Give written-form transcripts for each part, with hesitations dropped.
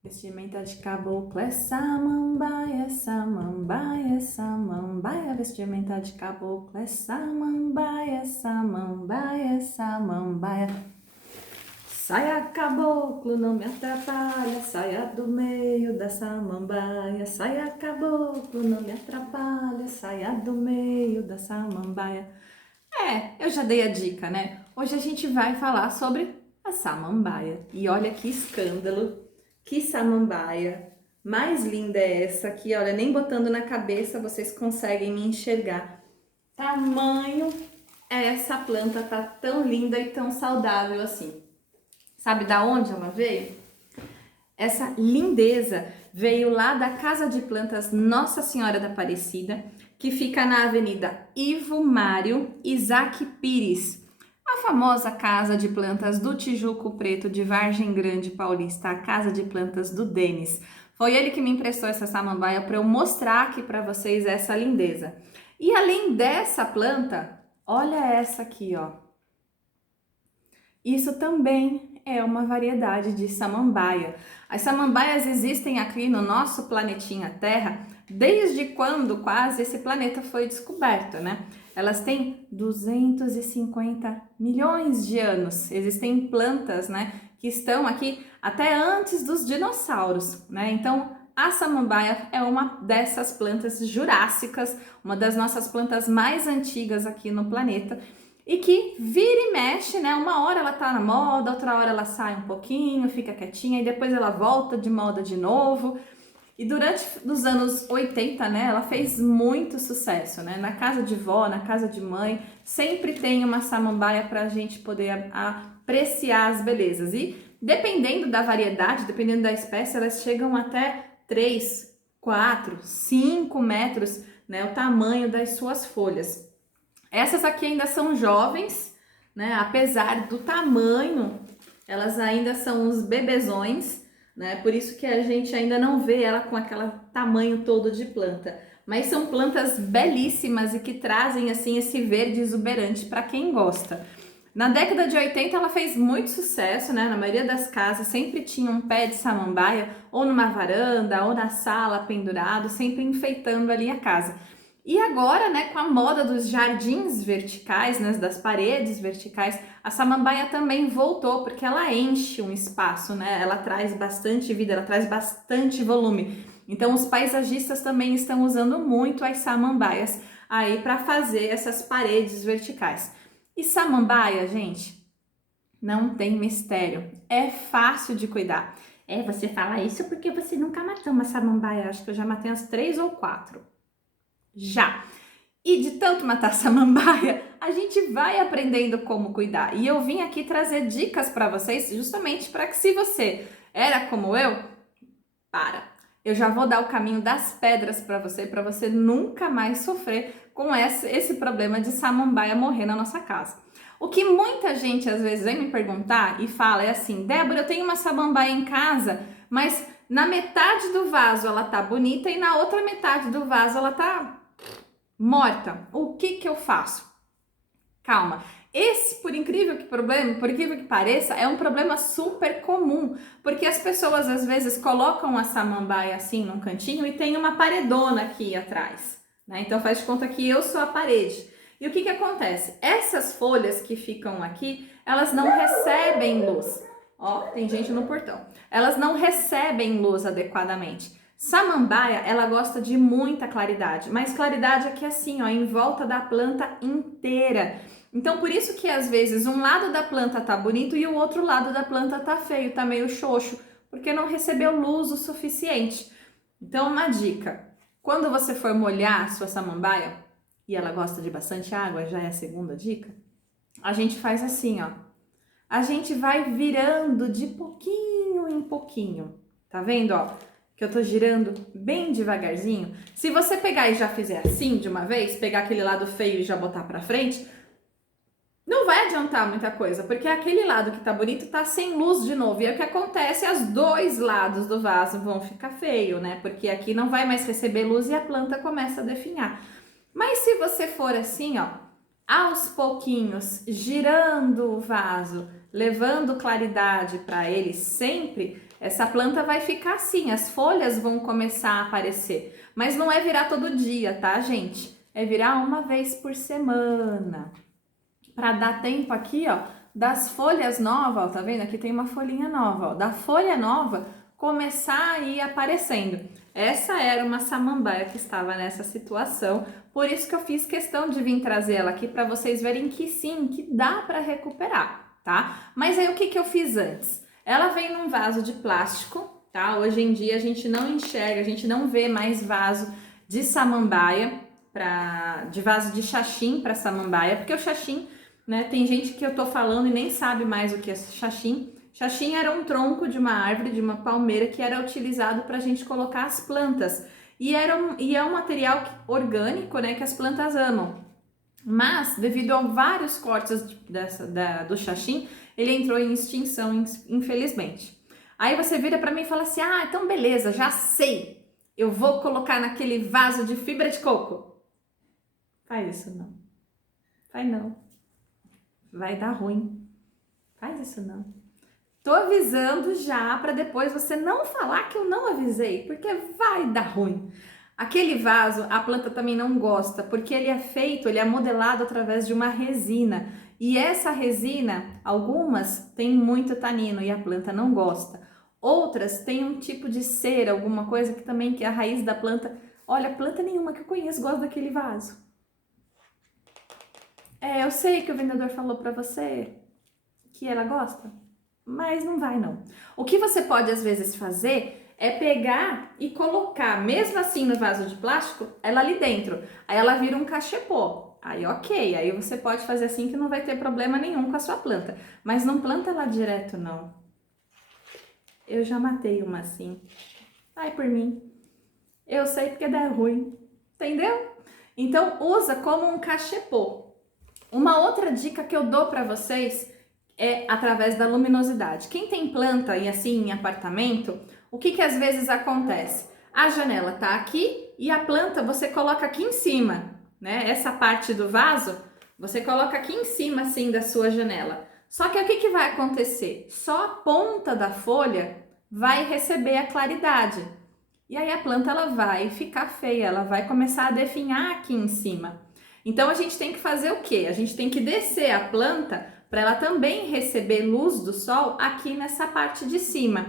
Vestimenta de caboclo é samambaia, samambaia, samambaia. Vestimenta de caboclo é samambaia, samambaia, samambaia. Saia caboclo, não me atrapalha, saia do meio da samambaia. Saia caboclo, não me atrapalha, saia do meio da samambaia. Eu já dei a dica, né? Hoje a gente vai falar sobre a samambaia. E olha que escândalo, que samambaia mais linda é essa aqui. Olha, nem botando na cabeça vocês conseguem me enxergar. Tamanho essa planta tá tão linda e tão saudável assim. Sabe da onde ela veio? Essa lindeza veio lá da Casa de Plantas Nossa Senhora da Aparecida, que fica na Avenida Ivo Mário Isaac Pires, a famosa Casa de Plantas do Tijuco Preto de Vargem Grande Paulista, a Casa de Plantas do Denis. Foi ele que me emprestou essa samambaia para eu mostrar aqui para vocês essa lindeza. E além dessa planta, olha essa aqui, ó. Isso também é uma variedade de samambaia. As samambaias existem aqui no nosso planetinha Terra desde quando quase esse planeta foi descoberto, né? Elas têm 250 milhões de anos. Existem plantas, né, que estão aqui até antes dos dinossauros, né? Então, a samambaia é uma dessas plantas jurássicas, uma das nossas plantas mais antigas aqui no planeta e que vira e mexe, né? Uma hora ela tá na moda, outra hora ela sai um pouquinho, fica quietinha e depois ela volta de moda de novo. E durante os anos 80, né, ela fez muito sucesso, né? Na casa de vó, na casa de mãe, sempre tem uma samambaia para a gente poder apreciar as belezas. E dependendo da variedade, dependendo da espécie, elas chegam até 3, 4, 5 metros, né? O tamanho das suas folhas. Essas aqui ainda são jovens, né? Apesar do tamanho, elas ainda são uns bebezões, né? Por isso que a gente ainda não vê ela com aquele tamanho todo de planta. Mas são plantas belíssimas e que trazem assim esse verde exuberante para quem gosta. Na década de 80 ela fez muito sucesso, né? Na maioria das casas sempre tinha um pé de samambaia ou numa varanda ou na sala pendurado, sempre enfeitando ali a casa. E agora, né, com a moda dos jardins verticais, né, das paredes verticais, a samambaia também voltou porque ela enche um espaço, né? Ela traz bastante vida, ela traz bastante volume. Então, os paisagistas também estão usando muito as samambaias aí para fazer essas paredes verticais. E samambaia, gente, não tem mistério. É fácil de cuidar. Você fala isso porque você nunca matou uma samambaia. Acho que eu já matei umas 3 ou 4. Já. E de tanto matar samambaia, a gente vai aprendendo como cuidar. E eu vim aqui trazer dicas para vocês, justamente para que se você era como eu, eu já vou dar o caminho das pedras para você nunca mais sofrer com esse problema de samambaia morrer na nossa casa. O que muita gente às vezes vem me perguntar e fala é assim: Débora, eu tenho uma samambaia em casa, mas na metade do vaso ela tá bonita e na outra metade do vaso ela tá morta. O que eu faço? Calma. Esse, por incrível que pareça, é um problema super comum, porque as pessoas às vezes colocam a samambaia assim num cantinho e tem uma paredona aqui atrás, né? Então faz de conta que eu sou a parede. E o que acontece? Essas folhas que ficam aqui, elas não recebem luz. Ó, tem gente no portão. Elas não recebem luz adequadamente. Samambaia, ela gosta de muita claridade, mas claridade aqui assim, ó, em volta da planta inteira. Então, por isso que às vezes um lado da planta tá bonito e o outro lado da planta tá feio, tá meio xoxo, porque não recebeu luz o suficiente. Então, uma dica: quando você for molhar a sua samambaia, e ela gosta de bastante água, já é a segunda dica, a gente faz assim, ó. A gente vai virando de pouquinho em pouquinho. Tá vendo, ó? Que eu tô girando bem devagarzinho. Se você pegar e já fizer assim de uma vez, pegar aquele lado feio e já botar pra frente, não vai adiantar muita coisa, porque aquele lado que tá bonito tá sem luz de novo. E aí o que acontece? Os dois lados do vaso vão ficar feio, né? Porque aqui não vai mais receber luz e a planta começa a definhar. Mas se você for assim, ó, aos pouquinhos, girando o vaso, levando claridade para ele sempre, essa planta vai ficar assim, as folhas vão começar a aparecer. Mas não é virar todo dia, tá, gente? É virar uma vez por semana. Para dar tempo aqui, ó, das folhas novas, ó, tá vendo? Aqui tem uma folhinha nova, ó, da folha nova começar a ir aparecendo. Essa era uma samambaia que estava nessa situação, por isso que eu fiz questão de vir trazer ela aqui para vocês verem que sim, que dá para recuperar, tá? Mas aí o que eu fiz antes? Ela vem num vaso de plástico, tá? Hoje em dia a gente não enxerga, a gente não vê mais vaso de samambaia, de vaso de xaxim para samambaia, porque o xaxim, né, tem gente que eu tô falando e nem sabe mais o que é xaxim. Xaxim era um tronco de uma árvore, de uma palmeira, que era utilizado para a gente colocar as plantas. E é um material orgânico, né, que as plantas amam. Mas, devido a vários cortes do xaxim, ele entrou em extinção, infelizmente. Aí você vira para mim e fala assim, ah, então beleza, já sei. Eu vou colocar naquele vaso de fibra de coco. Faz isso não. Faz não. Vai dar ruim. Faz isso não. Tô avisando já para depois você não falar que eu não avisei, porque vai dar ruim. Aquele vaso, a planta também não gosta, porque ele é modelado através de uma resina. E essa resina, algumas têm muito tanino e a planta não gosta. Outras têm um tipo de cera, alguma coisa que também que a raiz da planta... Olha, planta nenhuma que eu conheço gosta daquele vaso. Eu sei que o vendedor falou para você que ela gosta, mas não vai não. O que você pode às vezes fazer é pegar e colocar, mesmo assim no vaso de plástico, ela ali dentro. Aí ela vira um cachepô. Aí ok, aí você pode fazer assim que não vai ter problema nenhum com a sua planta. Mas não planta lá direto não. Eu já matei uma assim. Vai por mim. Eu sei porque dá ruim. Entendeu? Então usa como um cachepô. Uma outra dica que eu dou para vocês é através da luminosidade. Quem tem planta e assim em apartamento, o que às vezes acontece? A janela tá aqui e a planta você coloca aqui em cima, né? Essa parte do vaso você coloca aqui em cima assim da sua janela. Só que o que vai acontecer? Só a ponta da folha vai receber a claridade. E aí a planta ela vai ficar feia, ela vai começar a definhar aqui em cima. Então a gente tem que fazer o quê? A gente tem que descer a planta para ela também receber luz do sol aqui nessa parte de cima.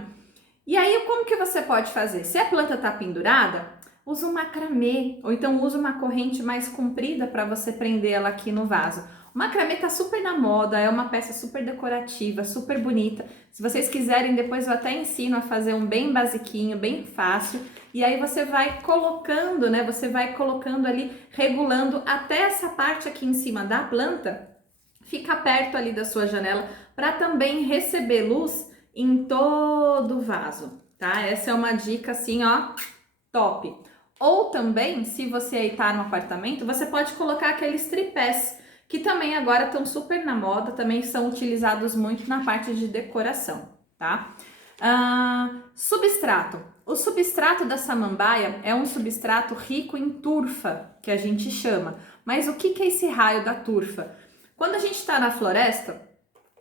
E aí, como que você pode fazer? Se a planta está pendurada, usa um macramê, ou então usa uma corrente mais comprida para você prender ela aqui no vaso. O macramê tá super na moda, é uma peça super decorativa, super bonita. Se vocês quiserem, depois eu até ensino a fazer um bem basiquinho, bem fácil. E aí você vai colocando, né? Você vai colocando ali, regulando até essa parte aqui em cima da planta, fica perto ali da sua janela para também receber luz em todo o vaso, tá? Essa é uma dica assim, ó, top. Ou também, se você aí tá no apartamento, você pode colocar aqueles tripés, que também agora estão super na moda, também são utilizados muito na parte de decoração, tá? Substrato. O substrato da samambaia é um substrato rico em turfa, que a gente chama. Mas o que é esse raio da turfa? Quando a gente está na floresta,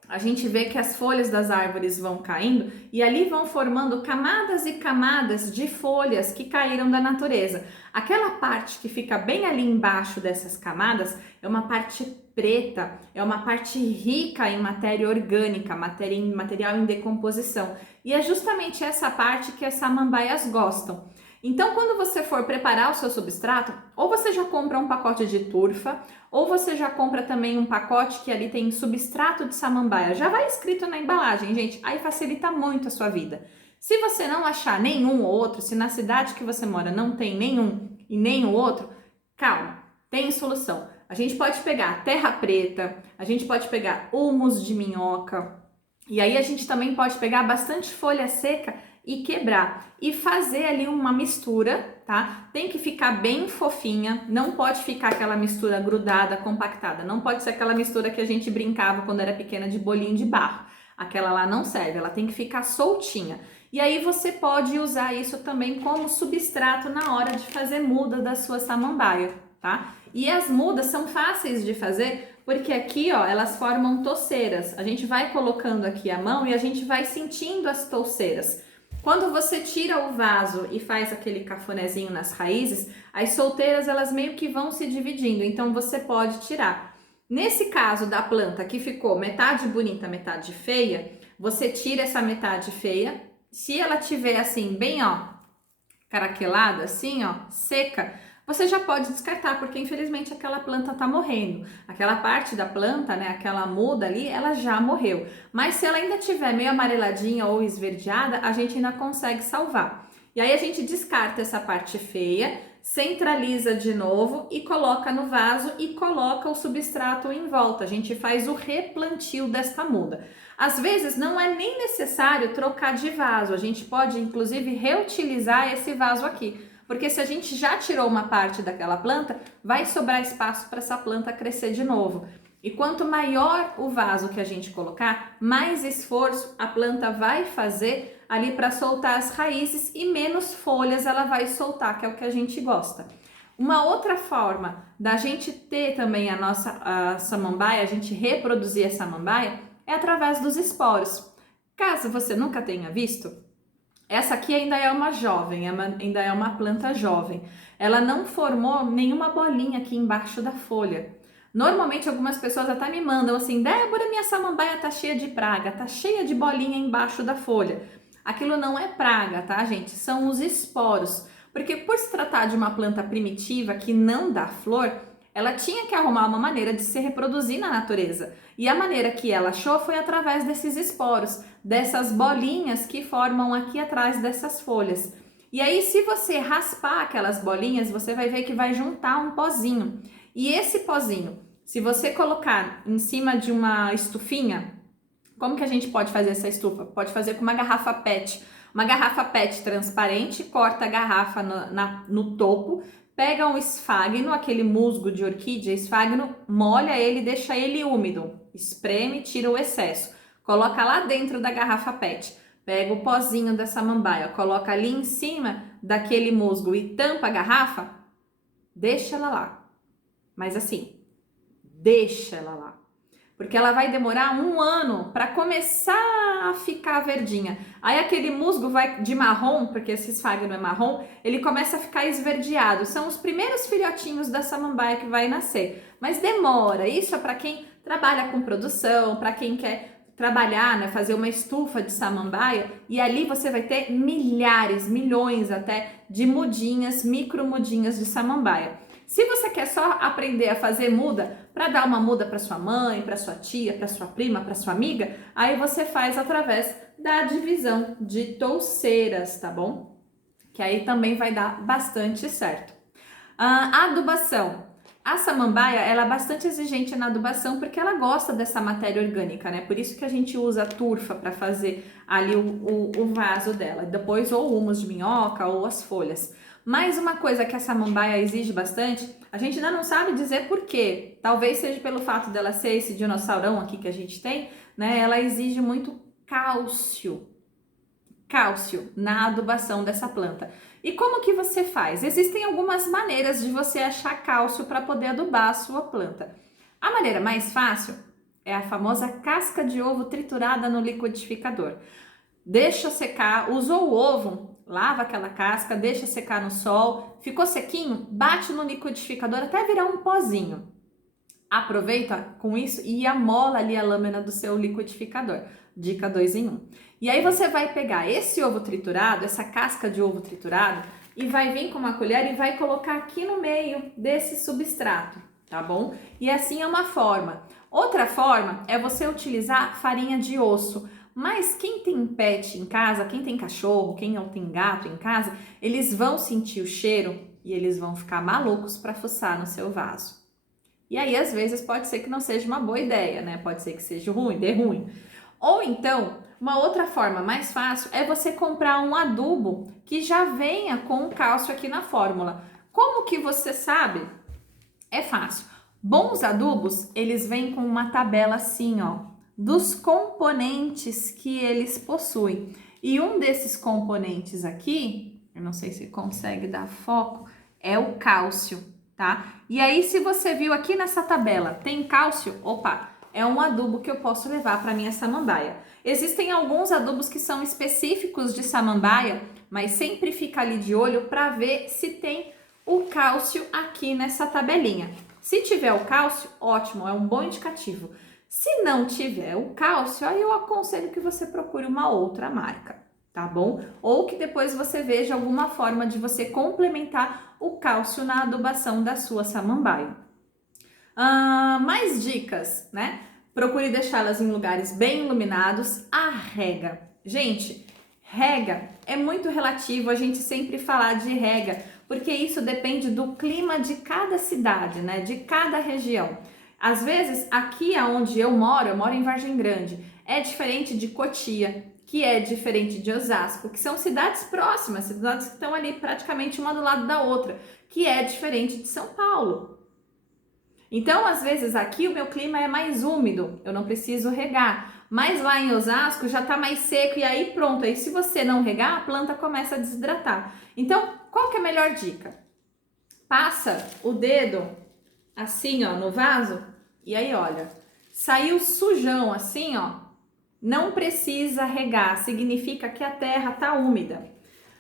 a gente vê que as folhas das árvores vão caindo e ali vão formando camadas e camadas de folhas que caíram da natureza. Aquela parte que fica bem ali embaixo dessas camadas é uma parte preta, é uma parte rica em matéria orgânica, material em decomposição. E é justamente essa parte que as samambaias gostam. Então, quando você for preparar o seu substrato, ou você já compra um pacote de turfa, ou você já compra também um pacote que ali tem substrato de samambaia. Já vai escrito na embalagem, gente, aí facilita muito a sua vida. Se você não achar nenhum ou outro, se na cidade que você mora não tem nenhum e nem o outro, calma, tem solução. A gente pode pegar terra preta, a gente pode pegar humus de minhoca, e aí a gente também pode pegar bastante folha seca e quebrar e fazer ali uma mistura, tá? Tem que ficar bem fofinha, não pode ficar aquela mistura grudada, compactada, não pode ser aquela mistura que a gente brincava quando era pequena de bolinho de barro. Aquela lá não serve, ela tem que ficar soltinha. E aí você pode usar isso também como substrato na hora de fazer muda da sua samambaia, tá? E as mudas são fáceis de fazer porque aqui, ó, elas formam touceiras. A gente vai colocando aqui a mão e a gente vai sentindo as touceiras. Quando você tira o vaso e faz aquele cafunézinho nas raízes, as solteiras elas meio que vão se dividindo, então você pode tirar. Nesse caso da planta que ficou metade bonita, metade feia, você tira essa metade feia. Se ela tiver assim, bem ó, caraquelada, assim ó, seca, você já pode descartar, porque infelizmente aquela planta tá morrendo. Aquela parte da planta, né, aquela muda ali, ela já morreu. Mas se ela ainda tiver meio amareladinha ou esverdeada, a gente ainda consegue salvar. E aí a gente descarta essa parte feia, centraliza de novo e coloca no vaso e coloca o substrato em volta. A gente faz o replantio desta muda. Às vezes não é nem necessário trocar de vaso, a gente pode inclusive reutilizar esse vaso aqui. Porque se a gente já tirou uma parte daquela planta, vai sobrar espaço para essa planta crescer de novo. E quanto maior o vaso que a gente colocar, mais esforço a planta vai fazer ali para soltar as raízes e menos folhas ela vai soltar, que é o que a gente gosta. Uma outra forma da gente ter também a samambaia, a gente reproduzir a samambaia, é através dos esporos. Caso você nunca tenha visto, essa aqui ainda é uma jovem, ainda é uma planta jovem. Ela não formou nenhuma bolinha aqui embaixo da folha. Normalmente algumas pessoas até me mandam assim, Débora, minha samambaia tá cheia de praga, tá cheia de bolinha embaixo da folha. Aquilo não é praga, tá, gente? São os esporos. Porque por se tratar de uma planta primitiva que não dá flor, ela tinha que arrumar uma maneira de se reproduzir na natureza. E a maneira que ela achou foi através desses esporos, dessas bolinhas que formam aqui atrás dessas folhas. E aí, se você raspar aquelas bolinhas, você vai ver que vai juntar um pozinho. E esse pozinho, se você colocar em cima de uma estufinha, como que a gente pode fazer essa estufa? Pode fazer com uma garrafa PET. Uma garrafa PET transparente, corta a garrafa no topo, pega um esfagno, aquele musgo de orquídea, esfagno, molha ele, deixa ele úmido, espreme, tira o excesso, coloca lá dentro da garrafa PET, pega o pozinho da samambaia, coloca ali em cima daquele musgo e tampa a garrafa, deixa ela lá. Mas assim, deixa ela lá. Porque ela vai demorar 1 ano para começar a ficar verdinha. Aí aquele musgo vai de marrom, porque esse esfagno é marrom, ele começa a ficar esverdeado. São os primeiros filhotinhos da samambaia que vai nascer. Mas demora. Isso é para quem trabalha com produção, para quem quer trabalhar, né, fazer uma estufa de samambaia. E ali você vai ter milhares, milhões até de mudinhas, micro mudinhas de samambaia. Se você quer só aprender a fazer muda, para dar uma muda para sua mãe, para sua tia, para sua prima, para sua amiga, aí você faz através da divisão de touceiras, tá bom? Que aí também vai dar bastante certo. Adubação. A samambaia, ela é bastante exigente na adubação porque ela gosta dessa matéria orgânica, né? Por isso que a gente usa a turfa para fazer ali o vaso dela. Depois ou o humus de minhoca ou as folhas. Mais uma coisa que a samambaia exige bastante, a gente ainda não sabe dizer por quê. Talvez seja pelo fato dela ser esse dinossaurão aqui que a gente tem, né? Ela exige muito cálcio na adubação dessa planta. E como que você faz? Existem algumas maneiras de você achar cálcio para poder adubar a sua planta. A maneira mais fácil é a famosa casca de ovo triturada no liquidificador. Deixa secar, usou o ovo, lava aquela casca, deixa secar no sol, ficou sequinho, bate no liquidificador até virar um pozinho. Aproveita com isso e amola ali a lâmina do seu liquidificador. Dica 2 em 1. E aí você vai pegar esse ovo triturado, essa casca de ovo triturado, e vai vir com uma colher e vai colocar aqui no meio desse substrato, tá bom? E assim é uma forma. Outra forma é você utilizar farinha de osso. Mas quem tem pet em casa, quem tem cachorro, quem não tem gato em casa, eles vão sentir o cheiro e eles vão ficar malucos para fuçar no seu vaso. E aí, às vezes, pode ser que não seja uma boa ideia, né? Pode ser que seja ruim, dê ruim. Ou então, uma outra forma mais fácil é você comprar um adubo que já venha com o cálcio aqui na fórmula. Como que você sabe? É fácil. Bons adubos, eles vêm com uma tabela assim, ó, dos componentes que eles possuem. E um desses componentes aqui, eu não sei se consegue dar foco, é o cálcio, tá? E aí, se você viu aqui nessa tabela, tem cálcio, opa, é um adubo que eu posso levar para minha samambaia. Existem alguns adubos que são específicos de samambaia, mas sempre fica ali de olho para ver se tem o cálcio aqui nessa tabelinha. Se tiver o cálcio, ótimo, é um bom indicativo. Se não tiver o cálcio, aí eu aconselho que você procure uma outra marca, tá bom? Ou que depois você veja alguma forma de você complementar o cálcio na adubação da sua samambaia. Mais dicas, né? Procure deixá-las em lugares bem iluminados. A rega. Gente, rega é muito relativo a gente sempre falar de rega, porque isso depende do clima de cada cidade, né? De cada região. Às vezes, aqui onde eu moro em Vargem Grande, é diferente de Cotia, que é diferente de Osasco, que são cidades próximas, cidades que estão ali praticamente uma do lado da outra, que é diferente de São Paulo. Então, às vezes, aqui o meu clima é mais úmido, eu não preciso regar, mas lá em Osasco já tá mais seco e aí pronto, aí se você não regar, a planta começa a desidratar. Então, qual que é a melhor dica? Passa o dedo assim, ó, no vaso, e aí, olha, saiu sujão assim, ó, não precisa regar, significa que a terra tá úmida.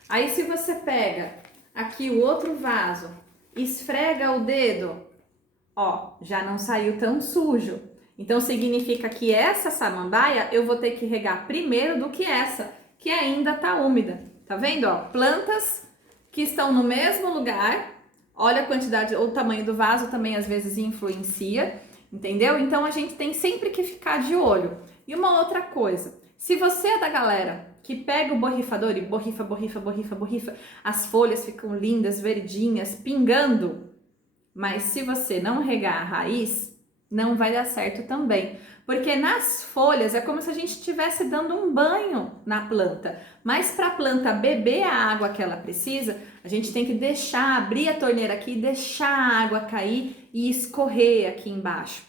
Aí, se você pega aqui o outro vaso, esfrega o dedo, ó, já não saiu tão sujo. Então, significa que essa samambaia eu vou ter que regar primeiro do que essa, que ainda tá úmida. Tá vendo, ó? Plantas que estão no mesmo lugar. Olha a quantidade, o tamanho do vaso também às vezes influencia, entendeu? Então a gente tem sempre que ficar de olho. E uma outra coisa, se você é da galera que pega o borrifador e borrifa, as folhas ficam lindas, verdinhas, pingando, mas se você não regar a raiz, não vai dar certo também. Porque nas folhas é como se a gente estivesse dando um banho na planta. Mas para a planta beber a água que ela precisa, a gente tem que deixar, abrir a torneira aqui, deixar a água cair e escorrer aqui embaixo.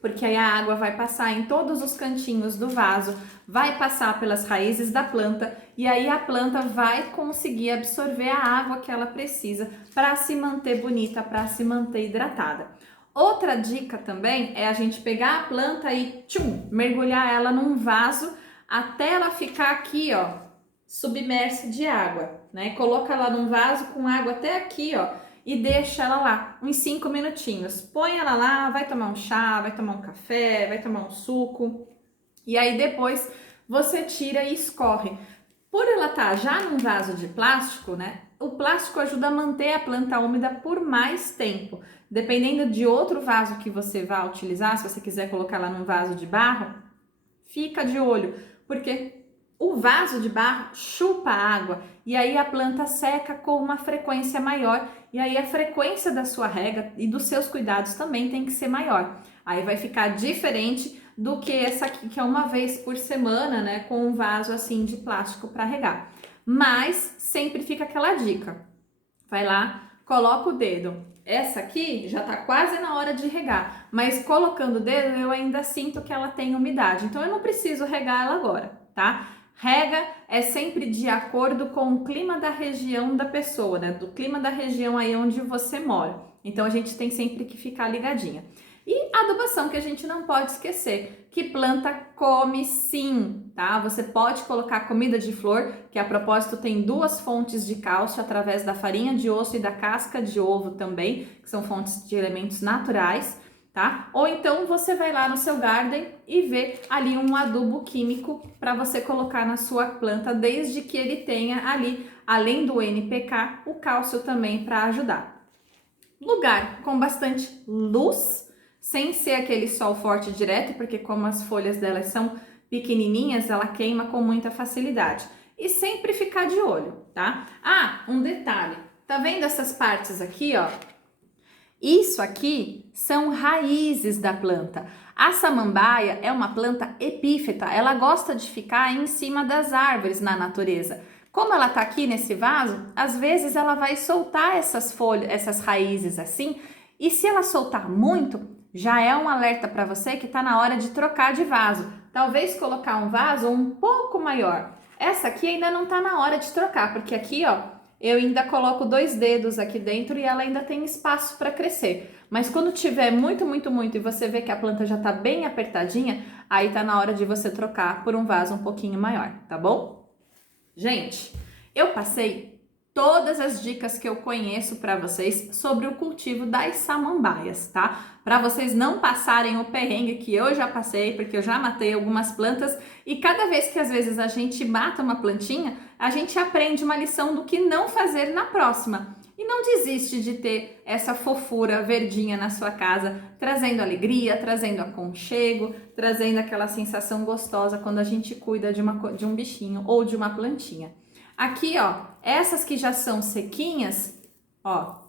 Porque aí a água vai passar em todos os cantinhos do vaso, vai passar pelas raízes da planta e aí a planta vai conseguir absorver a água que ela precisa para se manter bonita, para se manter hidratada. Outra dica também é a gente pegar a planta e mergulhar ela num vaso até ela ficar aqui, ó, submersa de água, né? Coloca ela num vaso com água até aqui, ó, e deixa ela lá uns 5 minutinhos. Põe ela lá, vai tomar um chá, vai tomar um café, vai tomar um suco. E aí depois você tira e escorre. Por ela estar já num vaso de plástico, né? O plástico ajuda a manter a planta úmida por mais tempo. Dependendo de outro vaso que você vá utilizar, se você quiser colocar lá num vaso de barro, fica de olho, porque o vaso de barro chupa a água e aí a planta seca com uma frequência maior e aí a frequência da sua rega e dos seus cuidados também tem que ser maior. Aí vai ficar diferente do que essa aqui, que é uma vez por semana, né, com um vaso assim de plástico para regar. Mas sempre fica aquela dica. Vai lá, coloca o dedo. Essa aqui já tá quase na hora de regar, mas colocando o dedo eu ainda sinto que ela tem umidade, então eu não preciso regar ela agora, tá? Rega é sempre de acordo com o clima da região da pessoa, né? Do clima da região aí onde você mora. Então a gente tem sempre que ficar ligadinha. E adubação que a gente não pode esquecer, que planta come sim, tá? Você pode colocar comida de flor, que a propósito tem 2 fontes de cálcio através da farinha de osso e da casca de ovo também, que são fontes de elementos naturais, tá? Ou então você vai lá no seu garden e vê ali um adubo químico para você colocar na sua planta, desde que ele tenha ali, além do NPK, o cálcio também para ajudar. Lugar com bastante luz, sem ser aquele sol forte direto, porque como as folhas delas são pequenininhas, ela queima com muita facilidade. E sempre ficar de olho, tá? Ah, um detalhe. Tá vendo essas partes aqui, ó? Isso aqui são raízes da planta. A samambaia é uma planta epífita, ela gosta de ficar em cima das árvores na natureza. Como ela tá aqui nesse vaso, às vezes ela vai soltar essas folhas, essas raízes assim, e se ela soltar muito, já é um alerta para você que tá na hora de trocar de vaso. Talvez colocar um vaso um pouco maior. Essa aqui ainda não tá na hora de trocar, porque aqui, ó, eu ainda coloco 2 dedos aqui dentro e ela ainda tem espaço para crescer. Mas quando tiver muito, muito, muito e você vê que a planta já tá bem apertadinha, aí tá na hora de você trocar por um vaso um pouquinho maior, tá bom? Gente, eu passei todas as dicas que eu conheço para vocês sobre o cultivo das samambaias, tá? Para vocês não passarem o perrengue que eu já passei, porque eu já matei algumas plantas e cada vez que às vezes a gente mata uma plantinha, a gente aprende uma lição do que não fazer na próxima. E não desiste de ter essa fofura verdinha na sua casa, trazendo alegria, trazendo aconchego, trazendo aquela sensação gostosa quando a gente cuida de um bichinho ou de uma plantinha. Aqui, ó, essas que já são sequinhas, ó,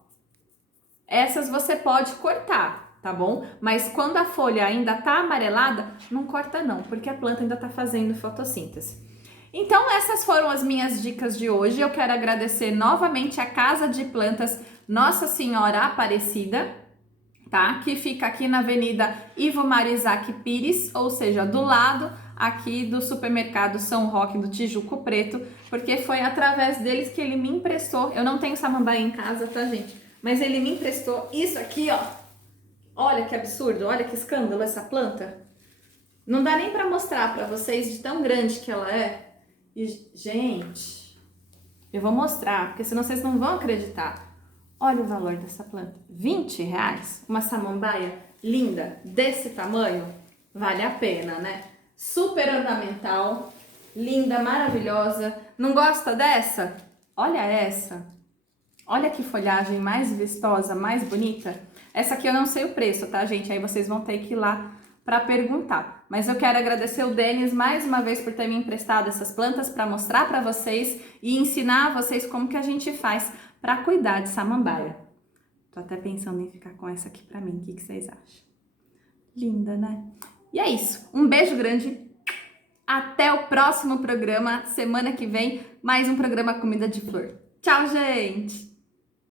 essas você pode cortar, tá bom? Mas quando a folha ainda tá amarelada, não corta não, porque a planta ainda tá fazendo fotossíntese. Então, essas foram as minhas dicas de hoje. Eu quero agradecer novamente a Casa de Plantas Nossa Senhora Aparecida, tá? Que fica aqui na Avenida Ivo Marizac Pires, ou seja, do lado aqui do supermercado São Roque do Tijuco Preto, porque foi através deles que ele me emprestou. Eu não tenho samambaia em casa, tá, gente? Mas ele me emprestou isso aqui, ó. Olha que absurdo, olha que escândalo essa planta. Não dá nem para mostrar para vocês de tão grande que ela é. E, gente, eu vou mostrar, porque senão vocês não vão acreditar. Olha o valor dessa planta, R$20? Uma samambaia linda, desse tamanho, vale a pena, né? Super ornamental, linda, maravilhosa. Não gosta dessa? Olha essa. Olha que folhagem mais vistosa, mais bonita. Essa aqui eu não sei o preço, tá, gente? Aí vocês vão ter que ir lá para perguntar. Mas eu quero agradecer o Denis mais uma vez por ter me emprestado essas plantas para mostrar para vocês e ensinar a vocês como que a gente faz para cuidar de samambaia. Tô até pensando em ficar com essa aqui para mim. O que vocês acham? Linda, né? E é isso. Um beijo grande. Até o próximo programa. Semana que vem, mais um programa Comida de Flor. Tchau, gente!